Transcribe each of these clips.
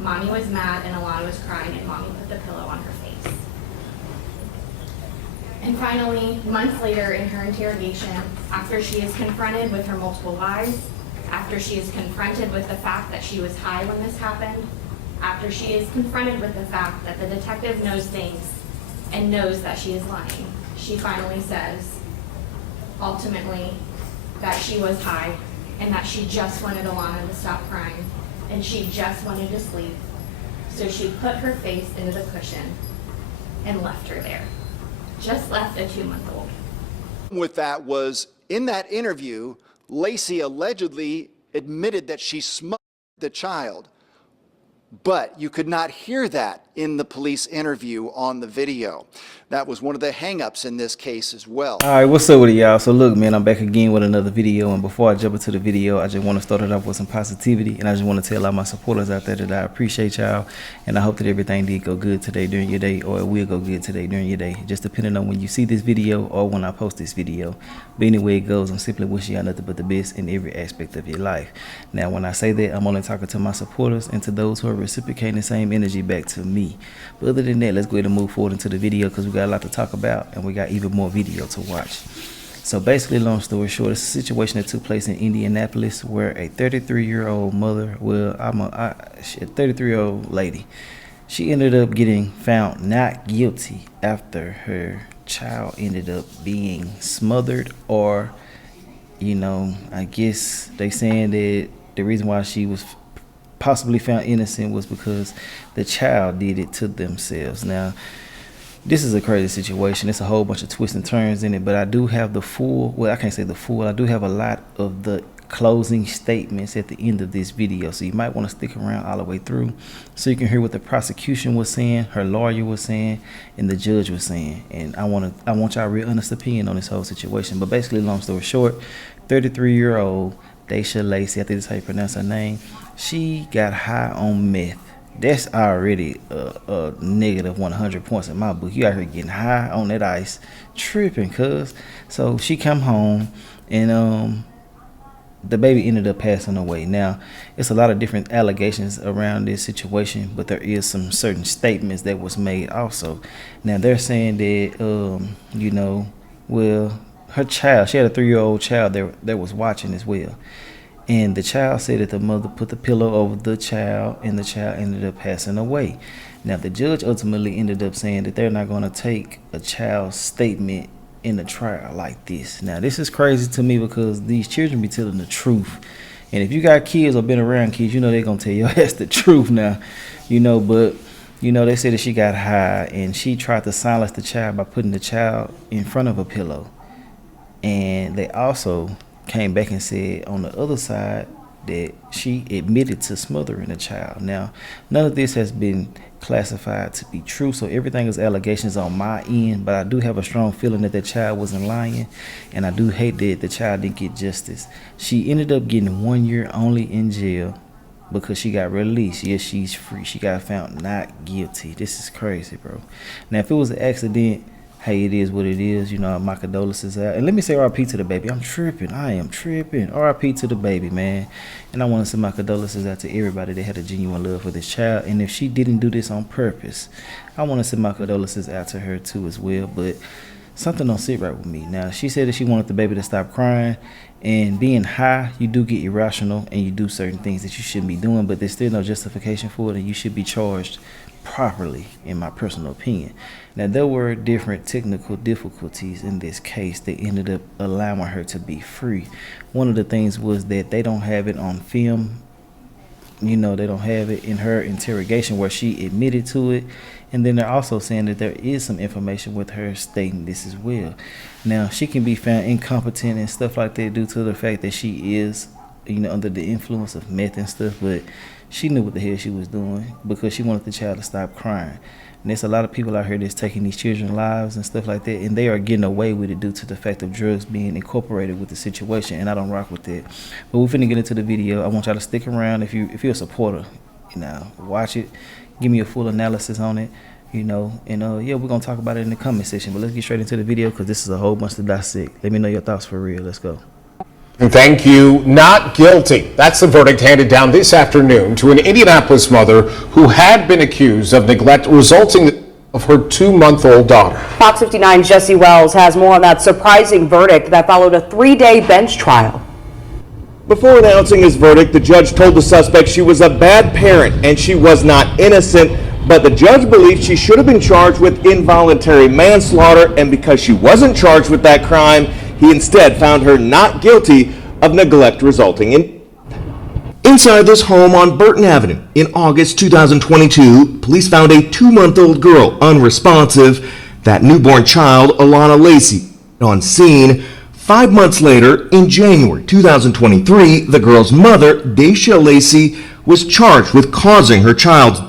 Mommy was mad and Alana was crying and Mommy put the pillow on her face. And finally, months later in her interrogation, after she is confronted with her multiple lies, after she is confronted with the fact that she was high when this happened, after she is confronted with the fact that the detective knows things and knows that she is lying, she finally says, ultimately, that she was high and that she just wanted Alana to stop crying and she just wanted to sleep. So she put her face into the cushion and left her there. Just left a 2-month-old. With that was, in that interview, Lacey allegedly admitted that she smothered the child. But you could not hear that in the police interview on the video. That was one of the hang-ups in this case as well. All right, what's up with y'all? So look, man, I'm back again with another video, and before I jump into the video, I just want to start it off with some positivity, and I just want to tell all my supporters out there that I appreciate y'all, and I hope that everything did go good today during your day, or it will go good today during your day, just depending on when you see this video or when I post this video. But anyway it goes, I'm simply wishing y'all nothing but the best in every aspect of your life. Now, when I say that, I'm only talking to my supporters and to those who are reciprocating the same energy back to me. But other than that, let's go ahead and move forward into the video because we got a lot to talk about and we got even more video to watch. So basically, long story short, it's a situation that took place in Indianapolis where a 33-year-old mother, well, a 33-year-old lady, she ended up getting found not guilty after her child ended up being smothered, or, you know, I guess they saying that the reason why she was possibly found innocent was because the child did it to themselves. Now, this is a crazy situation. It's a whole bunch of twists and turns in it, but I do have the full, well, I can't say the full, I do have a lot of the closing statements at the end of this video, so you might want to stick around all the way through so you can hear what the prosecution was saying, her lawyer was saying, and the judge was saying. And I want y'all real honest opinion on this whole situation. But basically, long story short, 33-year-old Daisha Lacey, I think that's how you pronounce her name, she got high on meth. That's already a negative 100 points in my book. You out here getting high on that ice, tripping, cuz. So she come home, and the baby ended up passing away. Now, it's a lot of different allegations around this situation, but there is some certain statements that was made also. Now, they're saying that, you know, well, her child, she had a 3-year-old child that was watching as well. And the child said that the mother put the pillow over the child, and the child ended up passing away. Now, the judge ultimately ended up saying that they're not going to take a child's statement in a trial like this. Now, this is crazy to me because these children be telling the truth. And if you got kids or been around kids, you know they're going to tell your ass the truth now. You know, but, you know, they said that she got high and she tried to silence the child by putting the child in front of a pillow. And they also came back and said on the other side that she admitted to smothering the child. Now, none of this has been classified to be true, so everything is allegations on my end, but I do have a strong feeling that the child wasn't lying, and I do hate that the child didn't get justice. She ended up getting 1 year only in jail because she got released. Yes, she's free. She got found not guilty. This is crazy, bro. Now, if it was an accident, hey, it is what it is. You know, my condolences out. And let me say RIP to the baby. I'm tripping. I am tripping. RIP to the baby, man. And I want to send my condolences out to everybody that had a genuine love for this child. And if she didn't do this on purpose, I want to send my condolences out to her too as well. But something don't sit right with me. Now, she said that she wanted the baby to stop crying. And being high, you do get irrational and you do certain things that you shouldn't be doing. But there's still no justification for it, and you should be charged properly, in my personal opinion. Now, there were different technical difficulties in this case that ended up allowing her to be free. One of the things was that they don't have it on film. You know, they don't have it in her interrogation where she admitted to it. And then they're also saying that there is some information with her stating this as well. Now, she can be found incompetent and stuff like that due to the fact that she is, you know, under the influence of meth and stuff, but she knew what the hell she was doing because she wanted the child to stop crying. And there's a lot of people out here that's taking these children's lives and stuff like that, and they are getting away with it due to the fact of drugs being incorporated with the situation, and I don't rock with that. But we're finna get into the video. I want y'all to stick around if you're a supporter. You know, watch it, give me a full analysis on it, you know, and yeah, we're gonna talk about it in the comment section. But let's get straight into the video because this is a whole bunch to dissect. Let me know your thoughts for real. Let's go. Thank you. Not guilty. That's the verdict handed down this afternoon to an Indianapolis mother who had been accused of neglect resulting of her 2-month-old daughter. Fox 59's Jesse Wells has more on that surprising verdict that followed a 3-day bench trial. Before announcing his verdict, the judge told the suspect she was a bad parent and she was not innocent, but the judge believed she should have been charged with involuntary manslaughter, and because she wasn't charged with that crime, he instead found her not guilty of neglect resulting in. Inside this home on Burton Avenue in August 2022, police found a 2-month-old girl unresponsive. That newborn child, Alana Lacey, on scene. 5 months later, in January 2023, the girl's mother, Daisha Lacey, was charged with causing her child's death.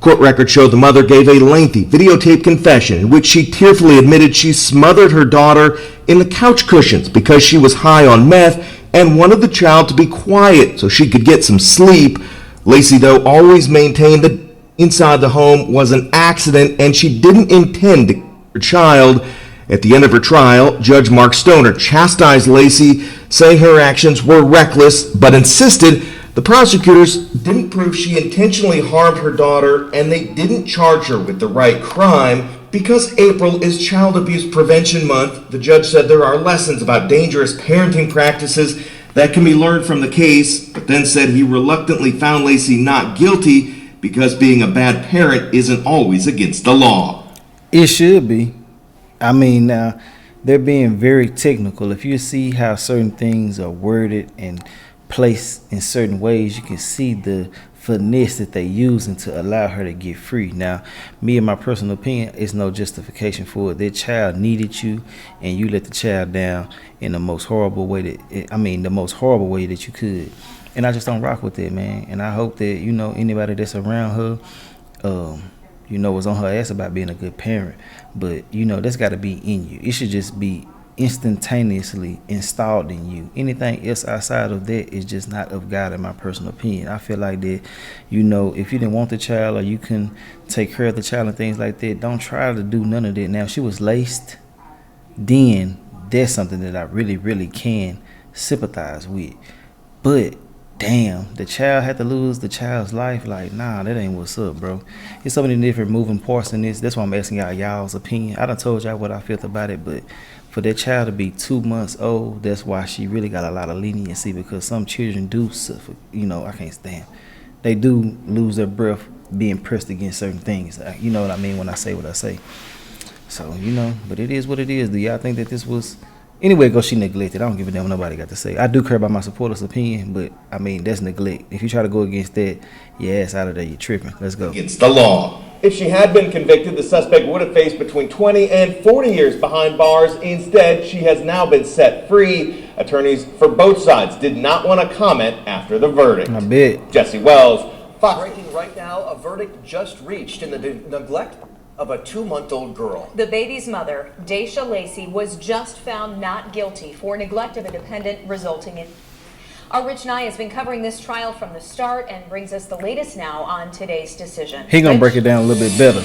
Court records show the mother gave a lengthy videotaped confession in which she tearfully admitted she smothered her daughter in the couch cushions because she was high on meth and wanted the child to be quiet so she could get some sleep. Lacey, though, always maintained that inside the home was an accident and she didn't intend to kill her child. At the end of her trial, Judge Mark Stoner chastised Lacey, saying her actions were reckless, but insisted the prosecutors didn't prove she intentionally harmed her daughter and they didn't charge her with the right crime. Because April is Child Abuse Prevention Month, the judge said there are lessons about dangerous parenting practices that can be learned from the case, but then said he reluctantly found Lacey not guilty because being a bad parent isn't always against the law. It should be. I mean, now, they're being very technical. If you see how certain things are worded and placed in certain ways, you can see the finesse that they using to allow her to get free. Now, me and my personal opinion, it's no justification for it. That child needed you, and you let the child down in the most horrible way the most horrible way that you could. And I just don't rock with it, man. And I hope that, anybody that's around her, was on her ass about being a good parent. But, that's got to be in you. It should just be instantaneously installed in you. Anything else outside of that is just not of God, in my personal opinion. I feel like that, if you didn't want the child or you can take care of the child and things like that, don't try to do none of that. Now, if she was laced, then that's something that I really, really can sympathize with. But damn, the child had to lose the child's life. Like, nah, that ain't what's up, bro. There's so many different moving parts in this. That's why I'm asking y'all's opinion. I done told y'all what I felt about it, but for that child to be 2 months old, that's why she really got a lot of leniency, because some children do suffer. I can't stand. They do lose their breath being pressed against certain things. You know what I mean when I say what I say. So, but it is what it is. Do y'all think that this was... Anyway, she neglected. I don't give a damn what nobody got to say. I do care about my supporters' opinion, but, that's neglect. If you try to go against that, your ass out of there, you're tripping. Let's go. Against the law. If she had been convicted, the suspect would have faced between 20 and 40 years behind bars. Instead, she has now been set free. Attorneys for both sides did not want to comment after the verdict. I bet. Jesse Wells, Fox. Breaking right now, a verdict just reached in the neglect of a 2-month-old girl. The baby's mother, Daisha Lacey, was just found not guilty for neglect of a dependent resulting in... Our Rich Nye has been covering this trial from the start and brings us the latest now on today's decision. He gonna break it down a little bit better.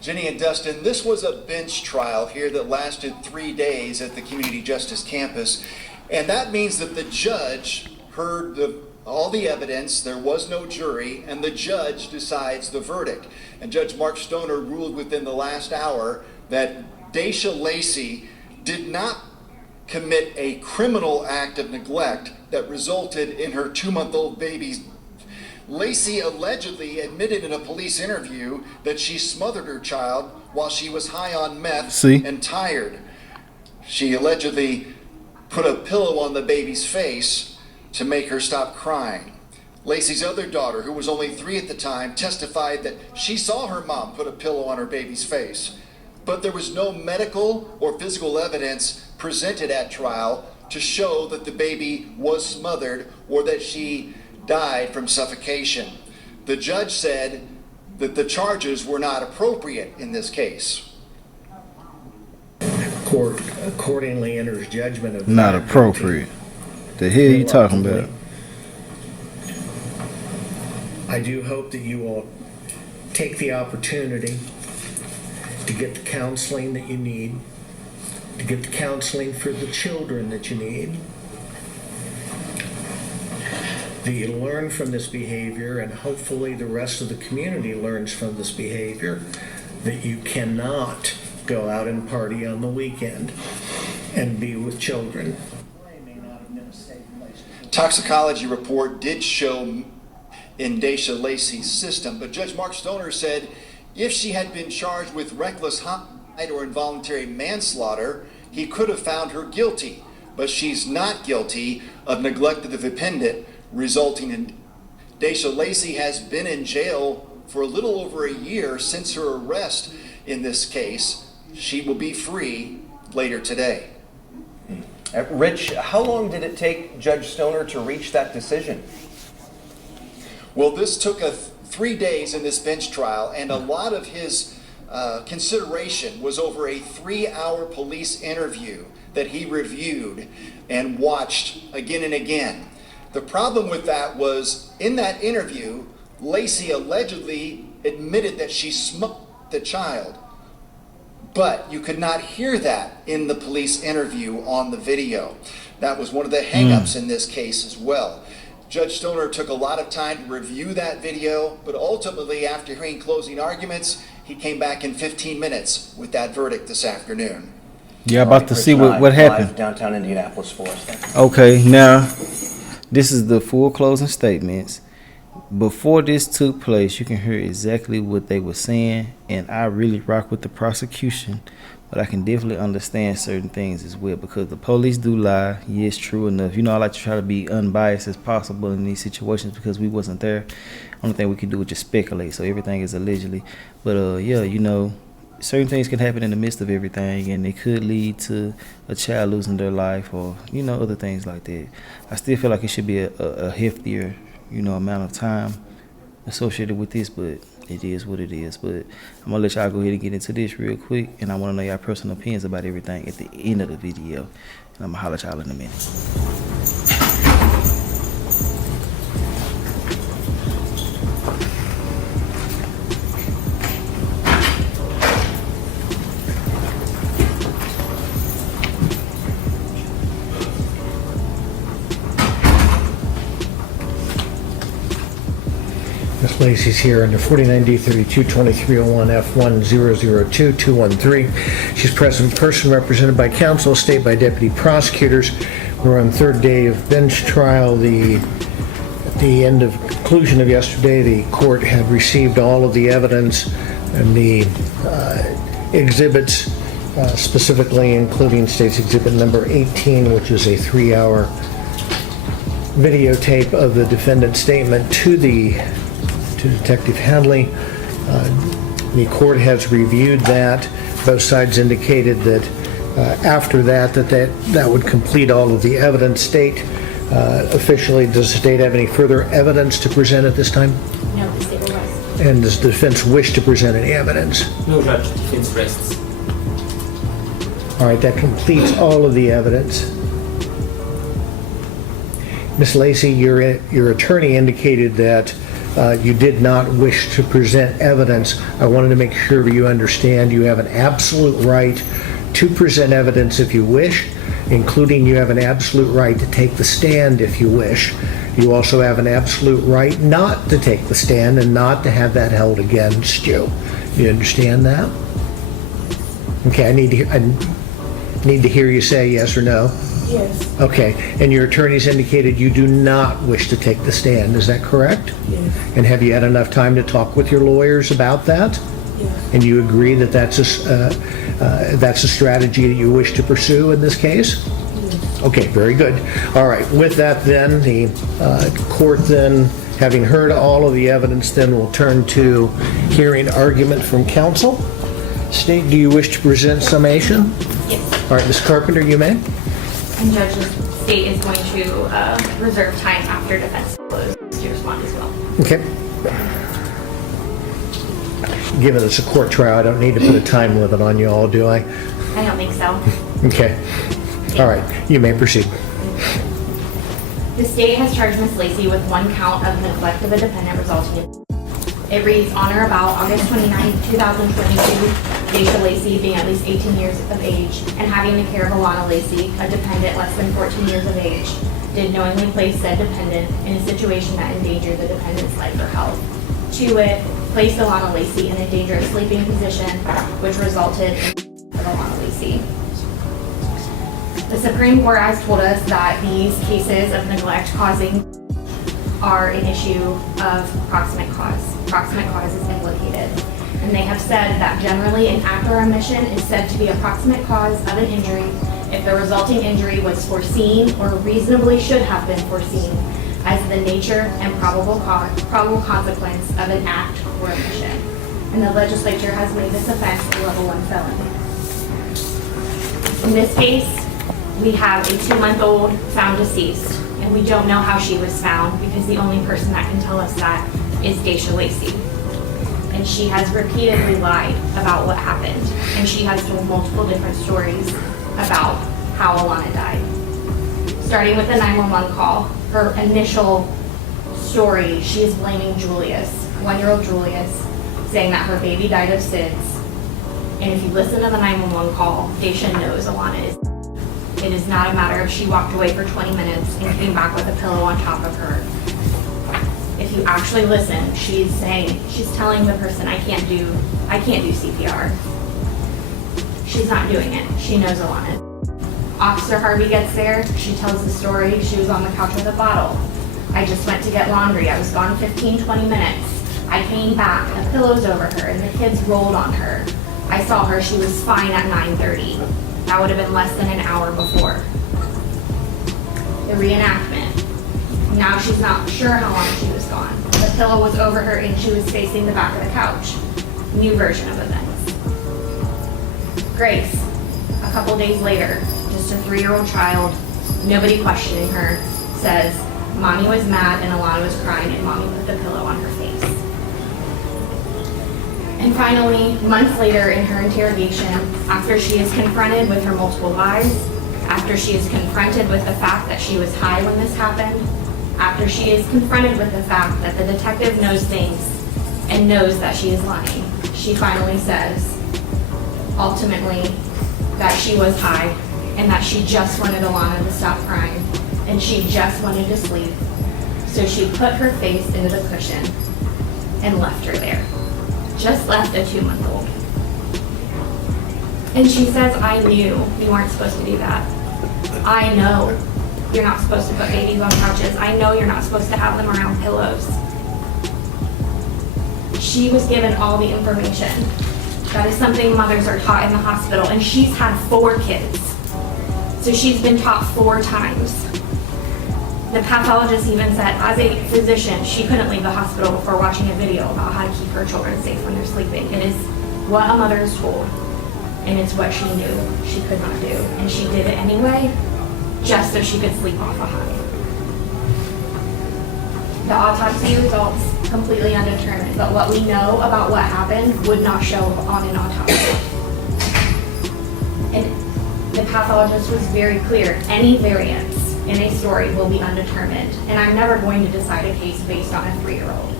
Jenny and Dustin, this was a bench trial here that lasted 3 days at the Community Justice Campus. And that means that the judge heard all the evidence, there was no jury, and the judge decides the verdict. And Judge Mark Stoner ruled within the last hour that Daisha Lacey did not commit a criminal act of neglect that resulted in her 2-month-old baby's. Lacey allegedly admitted in a police interview that she smothered her child while she was high on meth and tired. She allegedly put a pillow on the baby's face to make her stop crying. Lacey's other daughter, who was only 3 at the time, testified that she saw her mom put a pillow on her baby's face. But there was no medical or physical evidence presented at trial to show that the baby was smothered or that she died from suffocation. The judge said that the charges were not appropriate in this case. Court accordingly enters judgment of not appropriate. The hell you talking about? I do hope that you will take the opportunity to get the counseling that you need, to get the counseling for the children that you need, that you learn from this behavior, and hopefully the rest of the community learns from this behavior, that you cannot go out and party on the weekend and be with children. Toxicology report did show in Daisha Lacey's system, but Judge Mark Stoner said if she had been charged with reckless homicide or involuntary manslaughter, he could have found her guilty, but she's not guilty of neglect of the dependent resulting in. Daisha Lacey has been in jail for a little over a year since her arrest in this case. She will be free later today. Rich, how long did it take Judge Stoner to reach that decision? Well, this took 3 days in this bench trial, and a lot of his consideration was over a 3-hour police interview that he reviewed and watched again and again. The problem with that was, in that interview, Lacey allegedly admitted that she smoked the child. But you could not hear that in the police interview on the video. That was one of the hang-ups in this case as well. Judge Stoner took a lot of time to review that video, but ultimately, after hearing closing arguments, he came back in 15 minutes with that verdict this afternoon. Yeah, about to see what happened. Downtown Indianapolis for us. Okay, now this is the full closing statements. Before this took place, you can hear exactly what they were saying, and I really rock with the prosecution, but I can definitely understand certain things as well, because the police do lie. Yes, true enough. You know, I like to try to be unbiased as possible in these situations because we wasn't there. Only thing we can do is just speculate, so everything is allegedly. But yeah, you know, certain things can happen in the midst of everything, and it could lead to a child losing their life, or you know, other things like that. I still feel like it should be a heftier, you know, amount of time associated with this, but it is what it is. But I'm gonna let y'all go ahead and get into this real quick, and I want to know y'all personal opinions about everything at the end of the video, and I'm gonna holler at y'all in a minute. Ms. Lacey's here under 49D322301F1002-213. She's present in person, represented by counsel, state by deputy prosecutors. We're on third day of bench trial. At the end of conclusion of yesterday, the court had received all of the evidence and the exhibits, specifically including State's Exhibit number 18, which is a 3-hour videotape of the defendant's statement to Detective Hadley. The court has reviewed that. Both sides indicated that after that would complete all of the evidence. State, officially, does the state have any further evidence to present at this time? No, the state will rest. And does the defense wish to present any evidence? No, Judge. Defense rests. All right, that completes all of the evidence. Ms. Lacey, your attorney indicated that you did not wish to present evidence. I wanted to make sure you understand you have an absolute right to present evidence if you wish, including you have an absolute right to take the stand if you wish. You also have an absolute right not to take the stand and not to have that held against you. You understand that? Okay, I need to hear you say yes or no. Yes. Okay, and your attorney's indicated you do not wish to take the stand, is that correct? Yes. And have you had enough time to talk with your lawyers about that? Yes. And you agree that that's a strategy that you wish to pursue in this case? Yes. Okay, very good. All right, with that then, the court then, having heard all of the evidence, then will turn to hearing argument from counsel. State, do you wish to present summation? Yes. All right, Ms. Carpenter, you may. And Judge, the state is going to reserve time after defense closes to respond as well. Okay. Given it's a court trial, I don't need to put a time limit on you all, do I? I don't think so. Okay. All right, you may proceed. The state has charged Ms. Lacey with 1 count of neglect of a dependent resulting in. It reads, on or about August 29, 2022, Daisha Lacey, being at least 18 years of age and having the care of Alana Lacey, a dependent less than 14 years of age, did knowingly place said dependent in a situation that endangered the dependent's life or health. To wit, placed Alana Lacey in a dangerous sleeping position, which resulted in the death of Alana Lacey. The Supreme Court has told us that these cases of neglect causing are an issue of proximate cause. Proximate cause is implicated. And they have said that generally an act or omission is said to be a proximate cause of an injury if the resulting injury was foreseen or reasonably should have been foreseen as the nature and probable consequence of an act or omission. And the legislature has made this offense a level 1 felony. In this case, we have a 2-month-old found deceased, and we don't know how she was found because the only person that can tell us that is Daisha Lacey. And she has repeatedly lied about what happened, and she has told multiple different stories about how Alana died. Starting with the 911 call, her initial story, she is blaming Julius, 1-year-old Julius, saying that her baby died of SIDS. And if you listen to the 911 call, Daisha knows Alana is. It is not a matter of she walked away for 20 minutes and came back with a pillow on top of her. If you actually listen, she's telling the person, I can't do CPR. She's not doing it. She knows Alana. Officer Harvey gets there. She tells the story. She was on the couch with a bottle. I just went to get laundry. I was gone 15, 20 minutes. I came back, a pillow's over her, and the kids rolled on her. I saw her. She was fine at 9:30. That would have been less than an hour before. The reenactment. Now she's not sure how long she was gone. The pillow was over her and she was facing the back of the couch. New version of events. Grace, a couple days later, just a 3-year-old child, nobody questioning her, says, Mommy was mad and Alana was crying and Mommy put the pillow on her face. And finally, months later in her interrogation, after she is confronted with her multiple lies, after she is confronted with the fact that she was high when this happened, after she is confronted with the fact that the detective knows things and knows that she is lying, she finally says, ultimately, that she was high and that she just wanted Alana to stop crying and she just wanted to sleep. So she put her face into the cushion and left her there. Just left a 2-month-old. And she says, I knew you weren't supposed to do that. I know you're not supposed to put babies on couches. I know you're not supposed to have them around pillows. She was given all the information. That is something mothers are taught in the hospital, and she's had 4 kids. So she's been taught 4 times. The pathologist even said, as a physician, she couldn't leave the hospital before watching a video about how to keep her children safe when they're sleeping. It is what a mother is told, and it's what she knew she could not do. And she did it anyway, just so she could sleep off a high. The autopsy results completely undetermined, but what we know about what happened would not show on an autopsy. And the pathologist was very clear, any variance in a story will be undetermined, and I'm never going to decide a case based on a 3-year-old.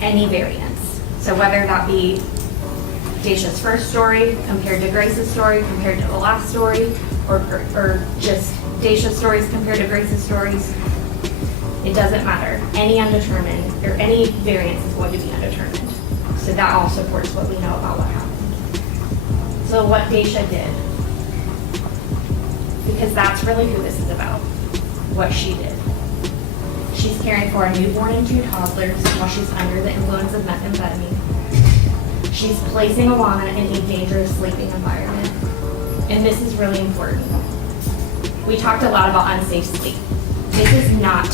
Any variance. So whether that be Daisha's first story compared to Grace's story compared to the last story, or just Daisha's stories compared to Grace's stories, it doesn't matter. Any undetermined, or any variance is going to be undetermined. So that all supports what we know about what happened. So what Daisha did, because that's really who this is about, what she did. She's caring for a newborn and 2 toddlers while she's under the influence of methamphetamine. She's placing Alana in a dangerous sleeping environment. And this is really important. We talked a lot about unsafe sleep. This is not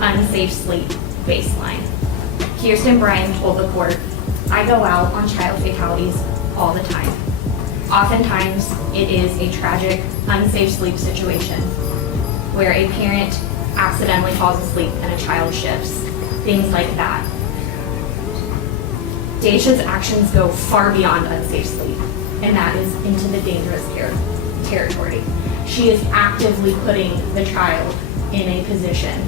unsafe sleep baseline. Kirsten Bryan told the court, I go out on child fatalities all the time. Oftentimes, it is a tragic, unsafe sleep situation where a parent accidentally falls asleep and a child shifts, things like that. Daisha's actions go far beyond unsafe sleep, and that is into the dangerous territory. She is actively putting the child in a position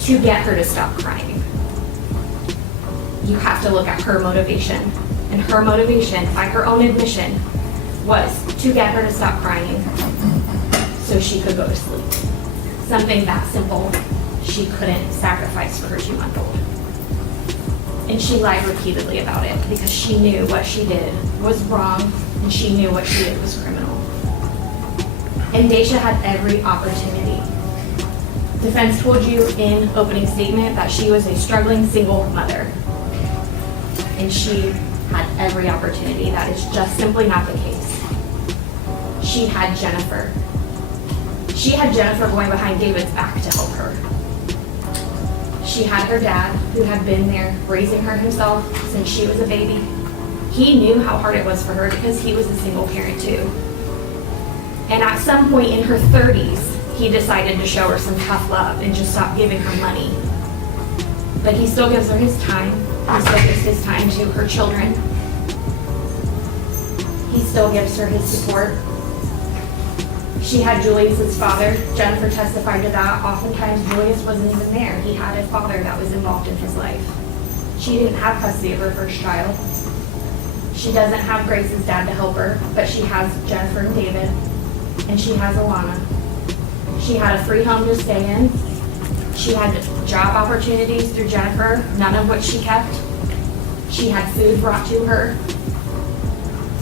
to get her to stop crying. You have to look at her motivation, and her motivation, by her own admission, was to get her to stop crying so she could go to sleep. Something that simple she couldn't sacrifice for her 2-month-old. And she lied repeatedly about it because she knew what she did was wrong and she knew what she did was criminal. And Daisha had every opportunity. Defense told you in opening statement that she was a struggling single mother. And she had every opportunity. That is just simply not the case. She had Jennifer. She had Jennifer going behind David's back to help her. She had her dad, who had been there raising her himself since she was a baby. He knew how hard it was for her because he was a single parent too. And at some point in her 30s, he decided to show her some tough love and just stop giving her money. But he still gives her his time. He still gives his time to her children. He still gives her his support. She had Julius's father. Jennifer testified to that. Oftentimes, Julius wasn't even there. He had a father that was involved in his life. She didn't have custody of her first child. She doesn't have Grace's dad to help her, but she has Jennifer and David, and she has Alana. She had a free home to stay in. She had job opportunities through Jennifer, none of which she kept. She had food brought to her.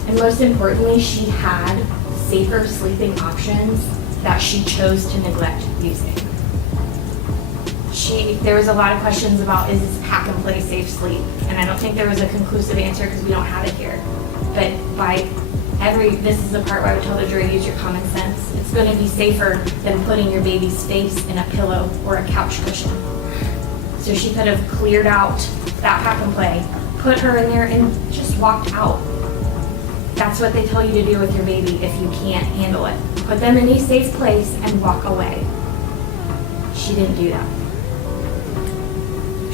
And most importantly, she had safer sleeping options that she chose to neglect using. There was a lot of questions about, is this pack and play safe sleep? And I don't think there was a conclusive answer because we don't have it here. But this is the part where I would tell the jury, use your common sense. It's going to be safer than putting your baby's face in a pillow or a couch cushion. So she could have cleared out that pack and play, put her in there and just walked out. That's what they tell you to do with your baby if you can't handle it. Put them in a safe place and walk away. She didn't do that.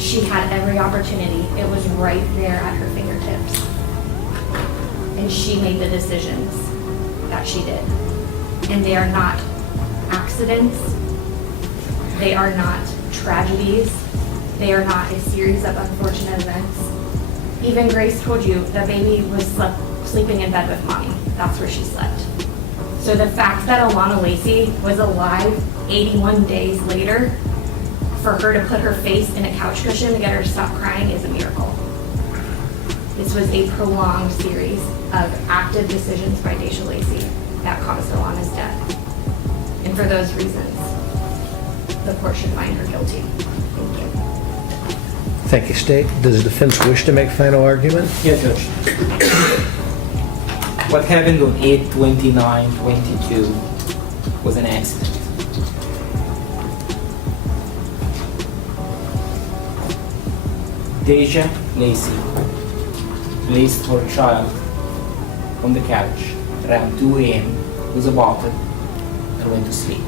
She had every opportunity. It was right there at her fingertips. And she made the decisions that she did. And they are not accidents. They are not tragedies. They are not a series of unfortunate events. Even Grace told you the baby was sleeping in bed with mommy. That's where she slept. So the fact that Alana Lacey was alive 81 days later, for her to put her face in a couch cushion to get her to stop crying is a miracle. This was a prolonged series of active decisions by Daisha Lacey that caused Alana's death. And for those reasons, the court should find her guilty. Thank you. Thank you, State. Does the defense wish to make final argument? Yes, Judge. What happened on 8/29/22 was an accident. Daisha Lacey placed her child on the couch around 2 a.m. with a bottle and went to sleep.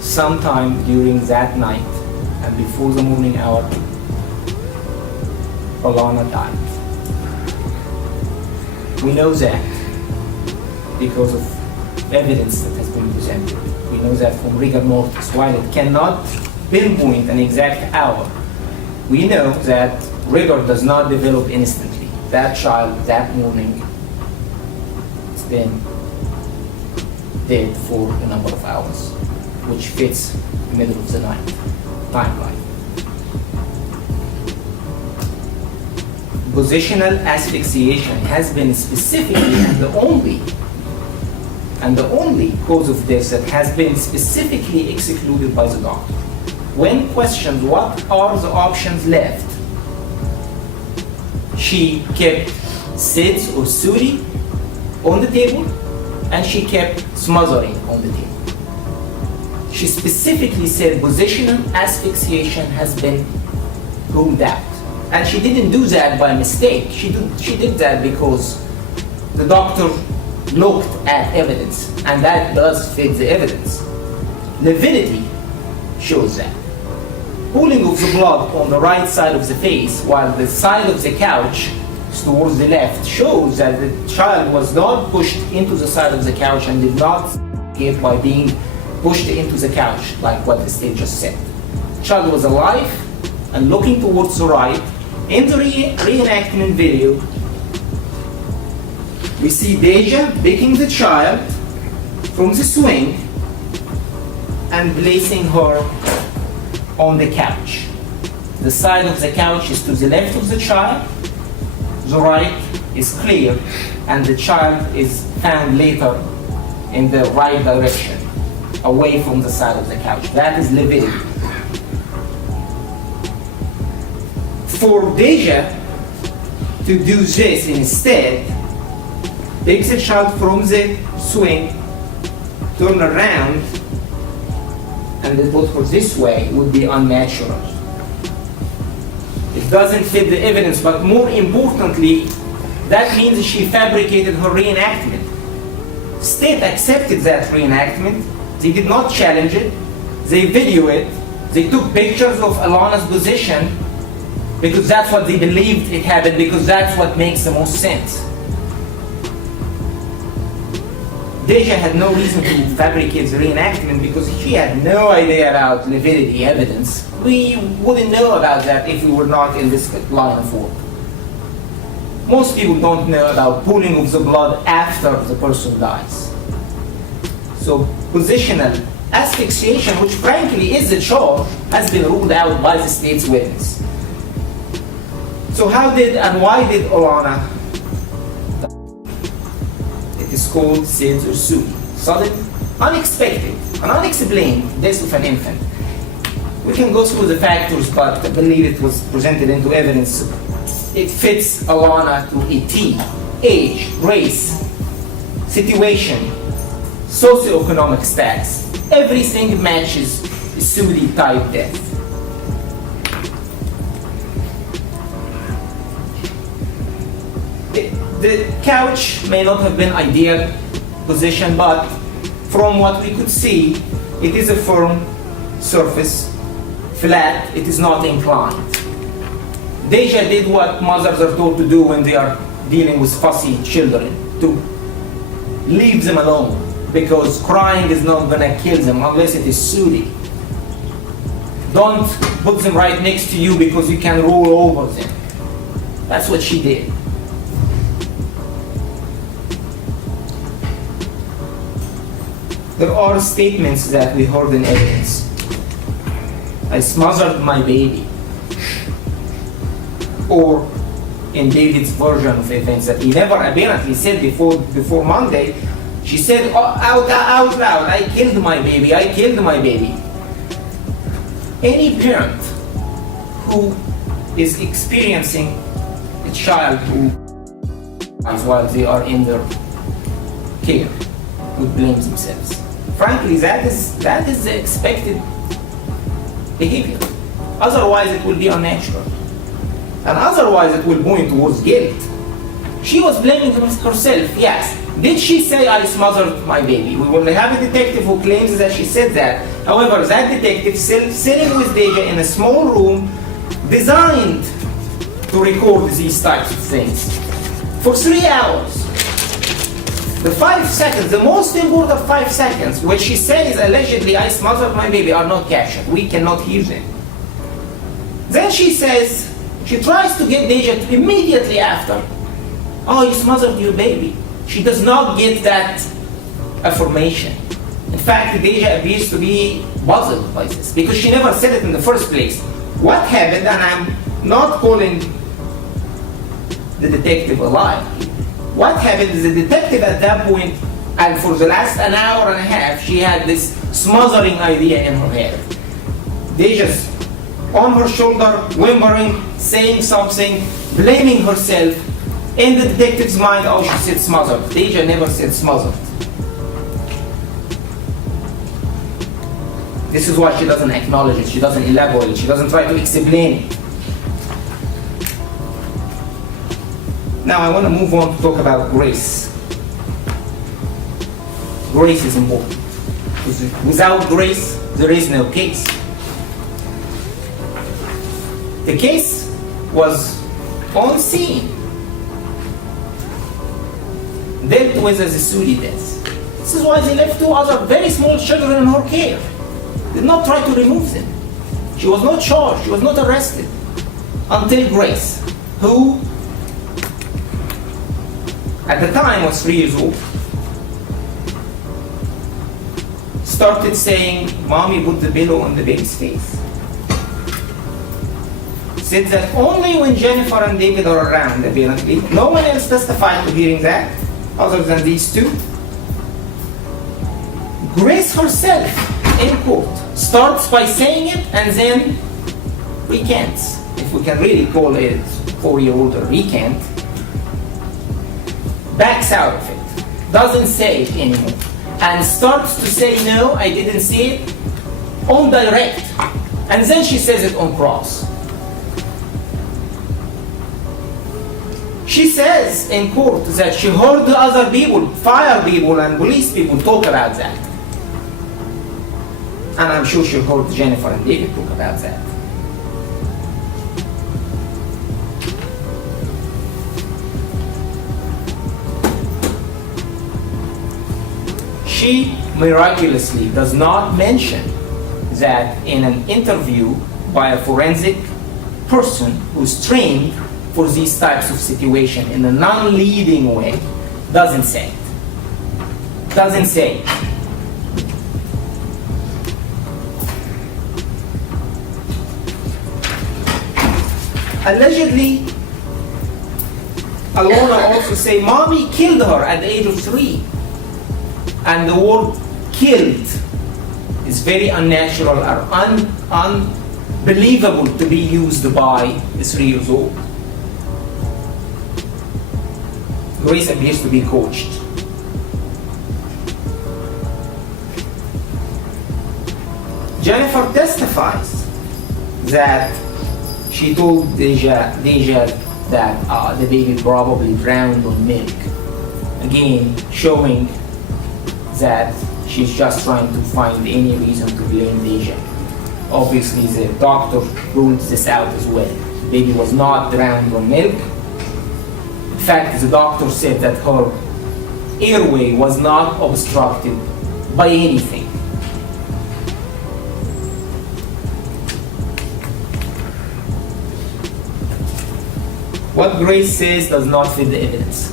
Sometime during that night and before the morning hour, Alana died. We know that because of evidence that has been presented. We know that from rigor mortis. While it cannot pinpoint an exact hour, we know that rigor does not develop instantly. That child, that morning, has been dead for a number of hours, which fits the middle of the night timeline. Positional asphyxiation has been specifically and the only cause of death that has been specifically excluded by the doctor. When questioned what are the options left, she kept SIDS or SUDI on the table, and she kept smothering on the table. She specifically said positional asphyxiation has been ruled out. And she didn't do that by mistake. She did that because the doctor looked at evidence, and that does fit the evidence. Lividity shows that. Pooling of the blood on the right side of the face, while the side of the couch is towards the left, shows that the child was not pushed into the side of the couch and did not escape by being pushed into the couch, like what the state just said. The child was alive and looking towards the right. In the reenactment video, we see Daisha picking the child from the swing and placing her on the couch. The side of the couch is to the left of the child, the right is clear, and the child is found later in the right direction, away from the side of the couch. That is Levitic. For Deja to do this instead, takes the child from the swing, turn around, and they put her this way, would be unnatural. It doesn't fit the evidence, but more importantly, that means she fabricated her reenactment. State accepted that reenactment. They did not challenge it. They video it. They took pictures of Alana's position because that's what they believed it happened, because that's what makes the most sense. Deja had no reason to fabricate the reenactment because she had no idea about validity evidence. We wouldn't know about that if we were not in this line of work. Most people don't know about pooling of the blood after the person dies. So positional asphyxiation, which frankly is a charge, has been ruled out by the state's witness. So how did and why did Alana? It is called SIDS or SUI. Sudden, unexpected, and unexplained death of an infant. We can go through the factors, but I believe it was presented into evidence. It fits Alana to a T. Age, race, situation, socioeconomic status. Everything matches a SUI type death. The couch may not have been ideal position, but from what we could see, it is a firm surface, flat, it is not inclined. Deja did what mothers are told to do when they are dealing with fussy children, to leave them alone, because crying is not gonna kill them unless it is SUI. Don't put them right next to you because you can roll over them. That's what she did. There are statements that we heard in evidence. I smothered my baby. Or in David's version of events that he never apparently said before Monday, she said out loud, I killed my baby, I killed my baby. Any parent who is experiencing a child who while they are in their care would blame themselves. Frankly, that is the expected behavior. Otherwise, it will be unnatural. And otherwise, it will point towards guilt. She was blaming herself, yes. Did she say, I smothered my baby? We will have a detective who claims that she said that. However, that detective sitting with Deja in a small room designed to record these types of things for 3 hours. The 5 seconds, the most important 5 seconds, which she says allegedly, I smothered my baby, are not captured. We cannot hear them. Then she says, she tries to get Deja immediately after, oh, you smothered your baby. She does not get that affirmation. In fact, Deja appears to be puzzled by this because she never said it in the first place. What happened, and I'm not calling the detective a liar. What happened is the detective at that point, and for the last an hour and a half, she had this smothering idea in her head. Deja's on her shoulder, whimpering, saying something, blaming herself. In the detective's mind, oh, she said smothered. Deja never said smothered. This is why she doesn't acknowledge it, she doesn't elaborate, she doesn't try to explain it. Now I want to move on to talk about grace. Grace is important. Without grace, there is no case. The case was on scene, dealt with as a SUI death. This is why they left 2 other very small children in her care. Did not try to remove them. She was not charged, she was not arrested until Grace, who at the time was 3 years old, started saying, "Mommy put the pillow on the baby's face." Said that only when Jennifer and David are around, apparently. No one else testified to hearing that, other than these two. Grace herself, in court, starts by saying it and then recants, if we can really call it 4-year-old a recant. Backs out of it, doesn't say it anymore, and starts to say, "No, I didn't see it," on direct, and then she says it on cross. She says in court that she heard the other people, fire people and police people, talk about that. And I'm sure she heard Jennifer and David talk about that. She miraculously does not mention that in an interview by a forensic person who's trained for these types of situations in a non-leading way, doesn't say it. Doesn't say it. Allegedly, Alona also say, "Mommy killed her at the age of 3." And the word "killed" is very unnatural or unbelievable to be used by a 3-year-old. Grace appears to be coached. Jennifer testifies that she told Deja that the baby probably drowned on milk. Again, showing that she's just trying to find any reason to blame Deja. Obviously, the doctor ruled this out as well. The baby was not drowned on milk. In fact, the doctor said that her airway was not obstructed by anything. What Grace says does not fit the evidence.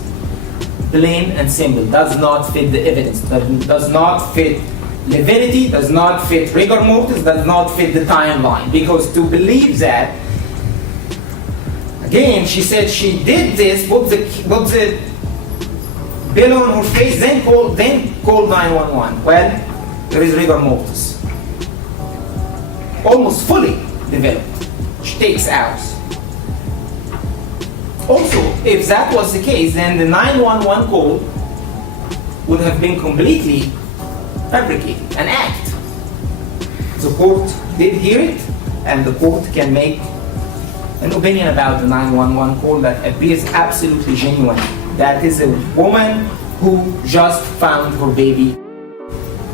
Plain and simple, does not fit the evidence, does not fit legality, does not fit rigor mortis, does not fit the timeline. Because to believe that, again, she said she did this, put the bill on her face, then called 911. Well, there is rigor mortis. Almost fully developed, which takes hours. Also, if that was the case, then the 911 call would have been completely fabricated, an act. The court did hear it, and the court can make an opinion about the 911 call that appears absolutely genuine. That is a woman who just found her baby.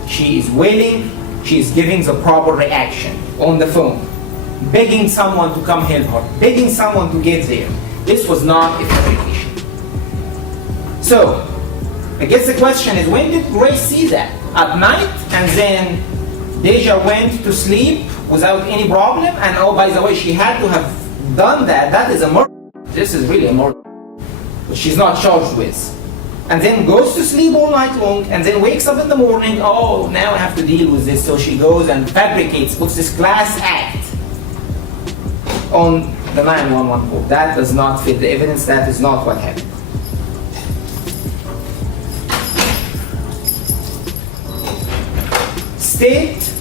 She is wailing, she is giving the proper reaction on the phone, begging someone to come help her, begging someone to get there. This was not a fabrication. So, I guess the question is, when did Grace see that? At night, and then Deja went to sleep without any problem, and oh, by the way, she had to have done that. That is a murder. This is really a murder, which she's not charged with. And then goes to sleep all night long, and then wakes up in the morning, oh, now I have to deal with this. So she goes and fabricates, puts this class act on the 911 call. That does not fit the evidence. That is not what happened. State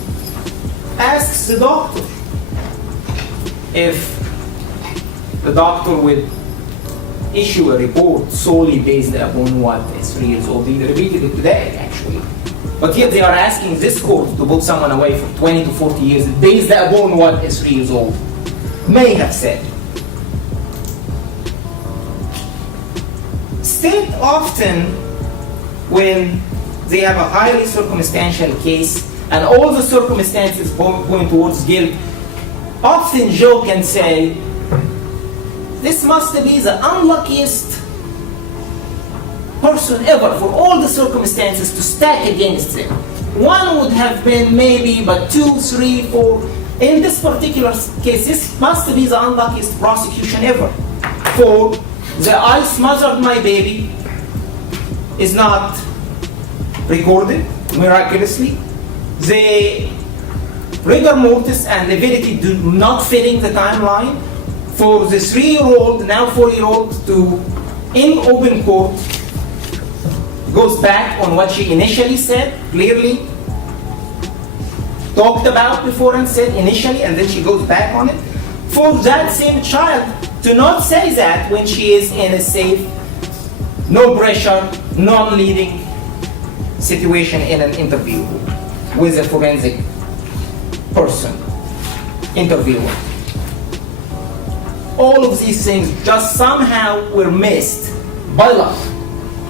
asks the doctor if the doctor would issue a report solely based upon what is 3 years old. They repeated it today, actually. But yet they are asking this court to put someone away for 20 to 40 years based upon what is 3 years old may have said. State often, when they have a highly circumstantial case and all the circumstances point towards guilt, often joke and say, this must be the unluckiest person ever for all the circumstances to stack against them. One would have been maybe, but 2, 3, 4. In this particular case, this must be the unluckiest prosecution ever. For the "I smothered my baby" is not recorded, miraculously. the rigor mortis and lividity do not fitting the timeline for the 3-year-old, now 4-year-old, to, in open court, goes back on what she initially said, clearly talked about before and said initially, and then she goes back on it. For that same child to not say that when she is in a safe, no pressure, non-leading situation in an interview with a forensic person, interviewer. All of these things just somehow were missed by luck.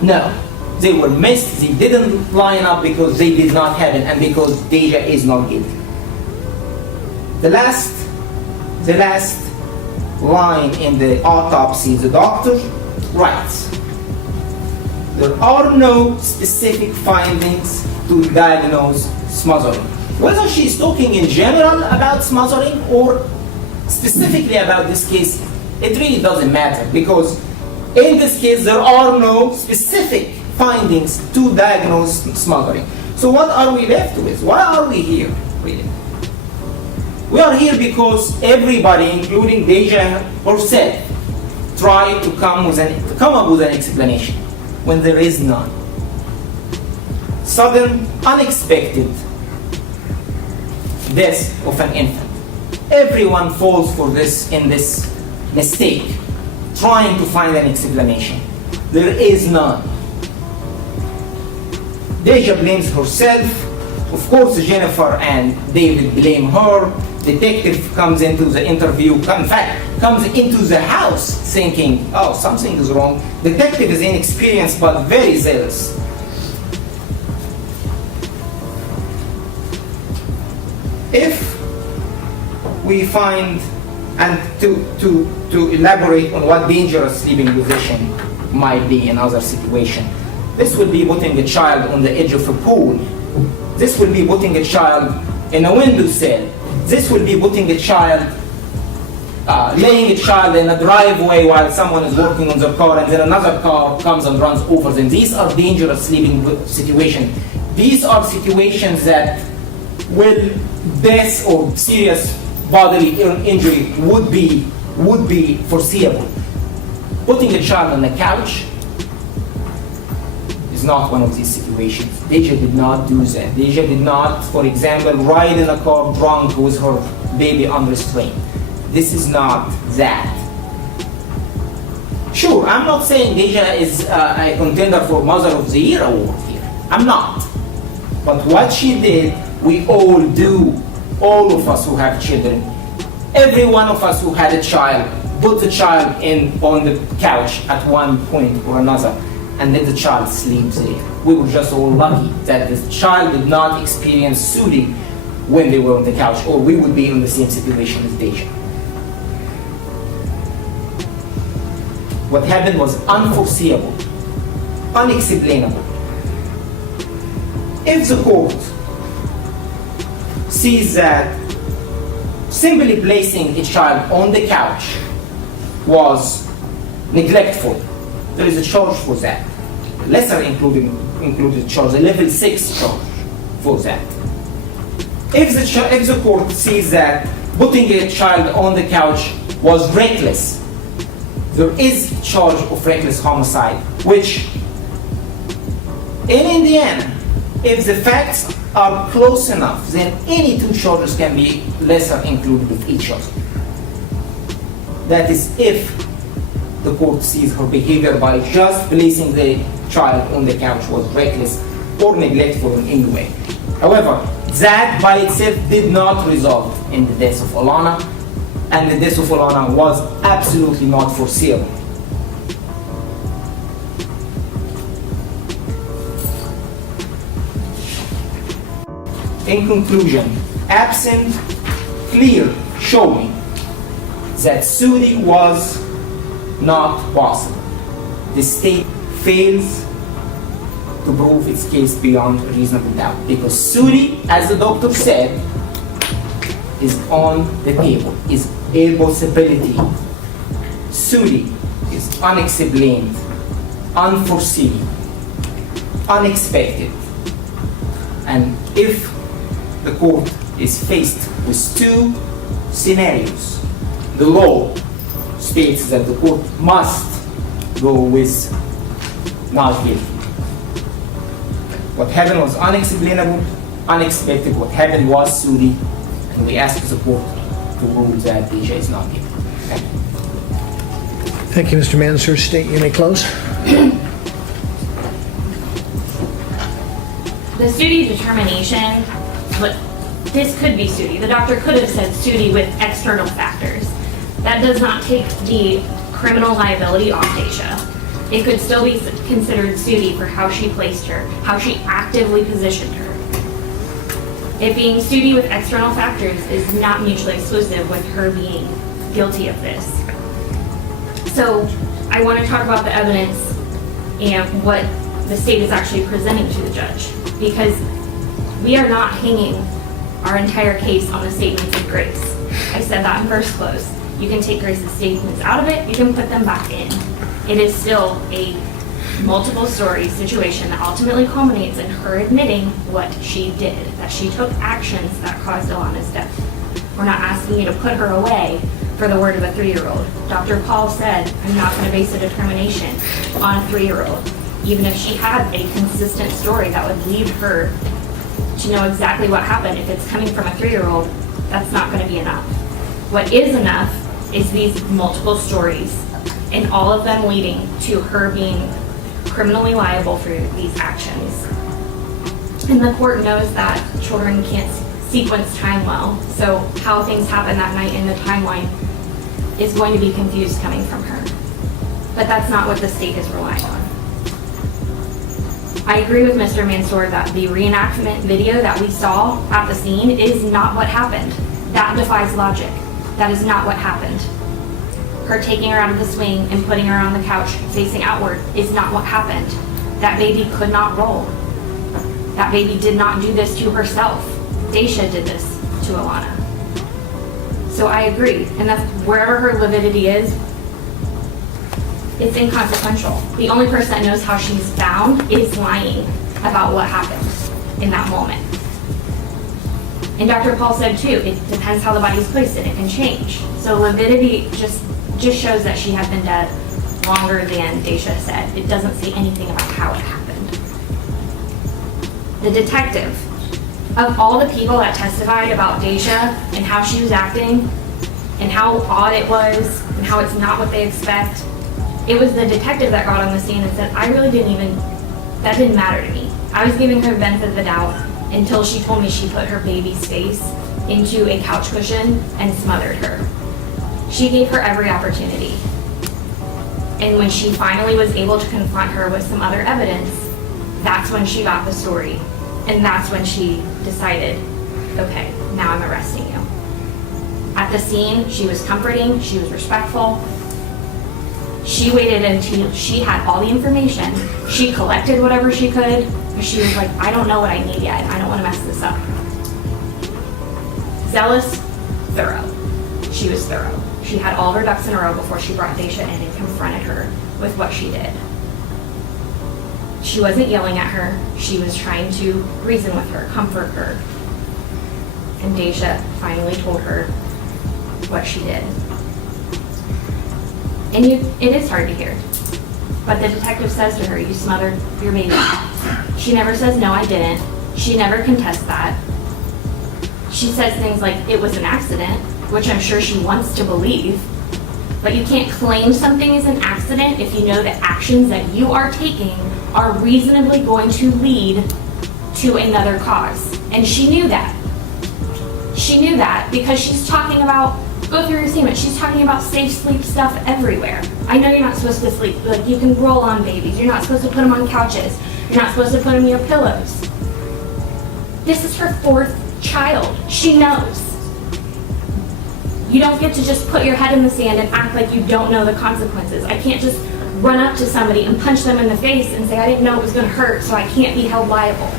No, they were missed. They didn't line up because they did not have it and because Deja is not guilty. The last line in the autopsy, the doctor writes, there are no specific findings to diagnose smothering. Whether she's talking in general about smothering or specifically about this case, it really doesn't matter, because in this case there are no specific findings to diagnose smothering. So what are we left with? Why are we here, really? We are here because everybody, including Deja herself, tried to come up with an explanation when there is none. Sudden, unexpected death of an infant. Everyone falls for this in this mistake, trying to find an explanation. There is none. Deja blames herself. Of course, Jennifer and David blame her. Detective comes into the interview, in fact, comes into the house thinking, oh, something is wrong. Detective is inexperienced but very zealous. If we find, and to elaborate on what dangerous sleeping position might be in other situations, this would be putting a child on the edge of a pool. This would be putting a child in a window sill. This would be putting a child, laying a child in a driveway while someone is working on their car and then another car comes and runs over them. These are dangerous sleeping situations. These are situations that will death or serious bodily injury would be foreseeable. Putting a child on the couch is not one of these situations. Deja did not do that. Deja did not, for example, ride in a car drunk with her baby unrestrained. This is not that. Sure, I'm not saying Deja is a contender for Mother of the Year award here. I'm not. But what she did, we all do. All of us who have children. Every one of us who had a child, put the child on the couch at one point or another, and let the child sleep there. We were just all lucky that the child did not experience soothing when they were on the couch, or we would be in the same situation as Deja. What happened was unforeseeable, unexplainable. If the court sees that simply placing a child on the couch was neglectful, there is a charge for that. Lesser included charge, a level 6 charge for that. If the court sees that putting a child on the couch was reckless, there is a charge of reckless homicide, which in Indiana, if the facts are close enough, then any two charges can be lesser included with each other. That is if the court sees her behavior by just placing the child on the couch was reckless or neglectful in any way. However, that by itself did not result in the death of Alana, and the death of Alana was absolutely not foreseeable. In conclusion, absent clear showing that soothing was not possible, the state fails to prove its case beyond a reasonable doubt, because soothing, as the doctor said, is on the table, is a possibility. Soothing is unexplained, unforeseen, unexpected. And if the court is faced with two scenarios. The law states that the court must go with not guilty. What happened was unexplainable, unexpected. What happened was Sudi, and we ask the court to rule that Deja is not guilty. Thank you. Thank you, Mr. Mansour. State, you may close. The Sudi determination, but this could be Sudi. The doctor could have said Sudi with external factors. That does not take the criminal liability off Deja. It could still be considered Sudi for how she placed her, how she actively positioned her. It being Sudi with external factors is not mutually exclusive with her being guilty of this. So I want to talk about the evidence and what the state is actually presenting to the judge, because we are not hanging our entire case on the statements of Grace. I said that in first close. You can take Grace's statements out of it, you can put them back in. It is still a multiple story situation that ultimately culminates in her admitting what she did, that she took actions that caused Alana's death. We're not asking you to put her away for the word of a 3-year-old. Dr. Paul said, I'm not going to base a determination on a 3-year-old. Even if she had a consistent story that would lead her to know exactly what happened, if it's coming from a 3-year-old, that's not going to be enough. What is enough is these multiple stories, and all of them leading to her being criminally liable for these actions. And the court knows that children can't sequence time well, so how things happen that night in the timeline is going to be confused coming from her. But that's not what the state is relying on. I agree with Mr. Mansour that the reenactment video that we saw at the scene is not what happened. That defies logic. That is not what happened. Her taking her out of the swing and putting her on the couch facing outward is not what happened. That baby could not roll. That baby did not do this to herself. Deja did this to Alana. So I agree, and that's wherever her lividity is, it's inconsequential. The only person that knows how she's found is lying about what happened in that moment. And Dr. Paul said too, it depends how the body's placed and it can change. So lividity just shows that she had been dead longer than Deja said. It doesn't say anything about how it happened. The detective, of all the people that testified about Deja and how she was acting and how odd it was and how it's not what they expect, it was the detective that got on the scene and said, that didn't matter to me. I was giving her the benefit of the doubt until she told me she put her baby's face into a couch cushion and smothered her. She gave her every opportunity. And when she finally was able to confront her with some other evidence, that's when she got the story. And that's when she decided, okay, now I'm arresting you. At the scene, she was comforting, she was respectful. She waited until she had all the information. She collected whatever she could, but she was like, I don't know what I need yet. I don't want to mess this up. Zealous, thorough. She was thorough. She had all of her ducks in a row before she brought Deja in and confronted her with what she did. She wasn't yelling at her. She was trying to reason with her, comfort her. And Deja finally told her what she did. And it is hard to hear. But the detective says to her, you smothered your baby. She never says, no, I didn't. She never contests that. She says things like, it was an accident, which I'm sure she wants to believe. But you can't claim something is an accident if you know the actions that you are taking are reasonably going to lead to another cause. And she knew that. She knew that because she's talking about, go through her statement, she's talking about safe sleep stuff everywhere. I know you're not supposed to sleep, like you can roll on babies, you're not supposed to put them on couches, you're not supposed to put them in your pillows. This is her 4th child. She knows. You don't get to just put your head in the sand and act like you don't know the consequences. I can't just run up to somebody and punch them in the face and say, I didn't know it was going to hurt, so I can't be held liable.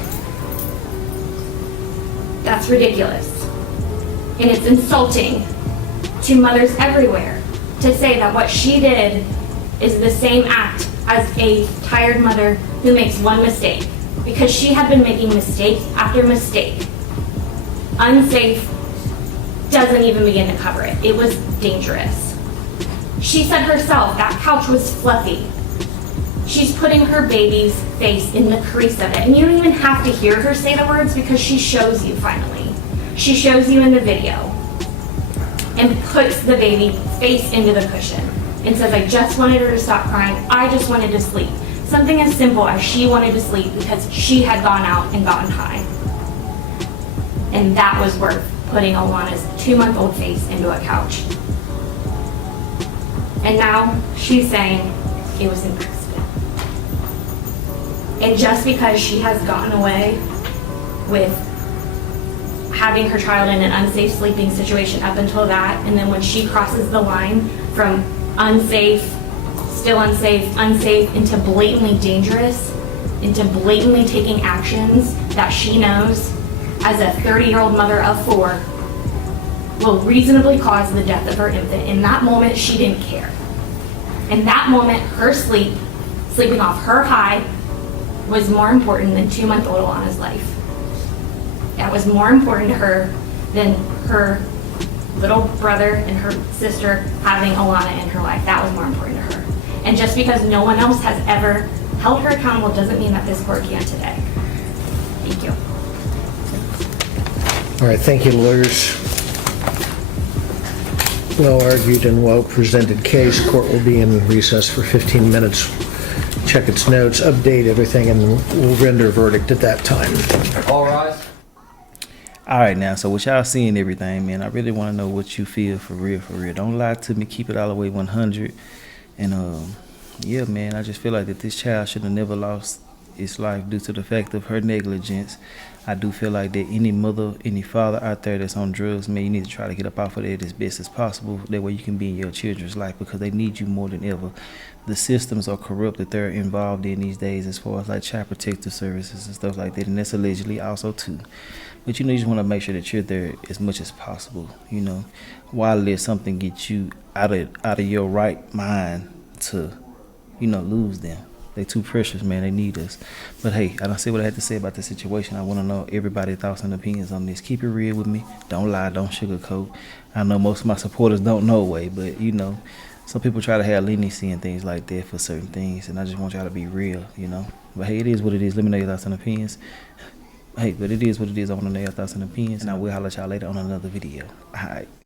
That's ridiculous. And it's insulting to mothers everywhere to say that what she did is the same act as a tired mother who makes one mistake, because she had been making mistake after mistake. Unsafe doesn't even begin to cover it. It was dangerous. She said herself that couch was fluffy. She's putting her baby's face in the crease of it. And you don't even have to hear her say the words because she shows you finally. She shows you in the video and puts the baby face into the cushion and says, I just wanted her to stop crying. I just wanted to sleep. Something as simple as she wanted to sleep because she had gone out and gotten high. And that was worth putting Alana's 2-month-old face into a couch. And now she's saying it was an accident. And just because she has gotten away with having her child in an unsafe sleeping situation up until that, and then when she crosses the line from unsafe, still unsafe, unsafe, into blatantly dangerous, into blatantly taking actions that she knows as a 30-year-old mother of 4 will reasonably cause the death of her infant. In that moment, she didn't care. In that moment, her sleeping off her high, was more important than 2-month-old Alana's life. That was more important to her than her little brother and her sister having Alana in her life. That was more important to her. And just because no one else has ever held her accountable doesn't mean that this court can today. Thank you. All right, thank you, lawyers. Well argued and well presented case. Court will be in recess for 15 minutes. Check its notes, update everything, and we'll render a verdict at that time. All rise. All right, now, so what y'all seeing everything, man, I really want to know what you feel for real, for real. Don't lie to me. Keep it all the way 100. And, yeah, man, I just feel like that this child should have never lost its life due to the fact of her negligence. I do feel like that any mother, any father out there that's on drugs, man, you need to try to get up off of that as best as possible. That way you can be in your children's life because they need you more than ever. The systems are corrupt that they're involved in these days as far as like child protective services and stuff like that. And that's allegedly also too. But, you know, you just want to make sure that you're there as much as possible, you know, while let something get you out of your right mind to, you know, lose them. They too precious, man. They need us. But hey, I don't say what I had to say about the situation. I want to know everybody's thoughts and opinions on this. Keep it real with me. Don't lie. Don't sugarcoat. I know most of my supporters don't know way, but you know, some people try to have leniency and things like that for certain things, and I just want y'all to be real, you know. But hey, it is what it is. Let me know your thoughts and opinions. Hey, but it is what it is. I want to know your thoughts and opinions, and I will holler at y'all later on another video. All right.